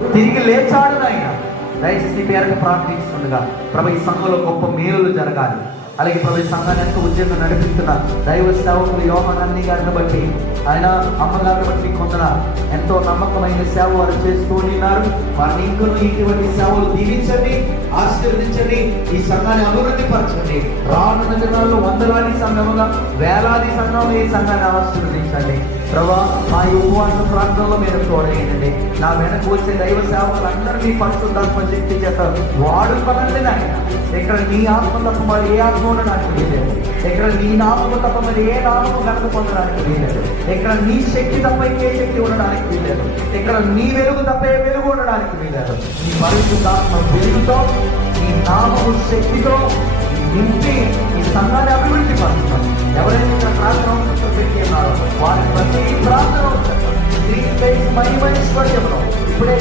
తిరిగి లేచాడు నాయన. దయచేసి నీ పేరుకు ప్రార్థిస్తుండగా ప్రభు ఈ సంఘంలో గొప్ప మేలులు జరగాలి. అలాగే ప్రభు ఈ సంఘాన్ని ఎంతో ఉద్యోగం నడిపిస్తున్న దైవ సేవకులు యోహాన్ అన్ని గారిని బట్టి, ఆయన అమ్మగారిని బట్టి కొందరు ఎంతో నమ్మకమైన సేవ వారు చేస్తూ ఉన్నారు. వారిని ఇంకూ ఇటువంటి సేవలు దీవించండి, ఆశీర్వదించండి, ఈ సంఘాన్ని అభివృద్ధి పరచండి. రానున్న దినాల్లో వందలాది సంఘముగా, వేలాది సంఘంలో ఈ సంఘాన్ని ఆశీర్వదించండి. ప్రభా, మా ఈ ఉపవాస ప్రాంతంలో మీరు తోడేయండి. నా వెనక వచ్చే దైవ సేవకులందరినీ పరిశుద్ధాత్మ శక్తి చేత వాడుకోనండి నాయన. ఇక్కడ నీ ఆత్మ తప్ప మరి ఏ ఆత్మ ఉండడానికి వీలేదు. ఇక్కడ నీ నామము తప్ప మరి ఏ నామము గణత పొందడానికి వీలేదు. ఇక్కడ నీ శక్తి తప్ప ఏ శక్తి ఉండడానికి వీలేదు. ఇక్కడ నీ వెలుగు తప్ప ఏ వెలుగు ఉండడానికి వీలేదు. నీ పరిశుద్ధాత్మ వెలుగుతో, నీ నామము శక్తితో నింపి ఈ సంఘాన్ని అభివృద్ధి పరుస్తాం. ఎవరైతే ఇక్కడ ప్రార్థన పెట్టి ఉన్నారో వారి ప్రతి ప్రార్థన మహిమైశ్వర్యంలో ఇప్పుడే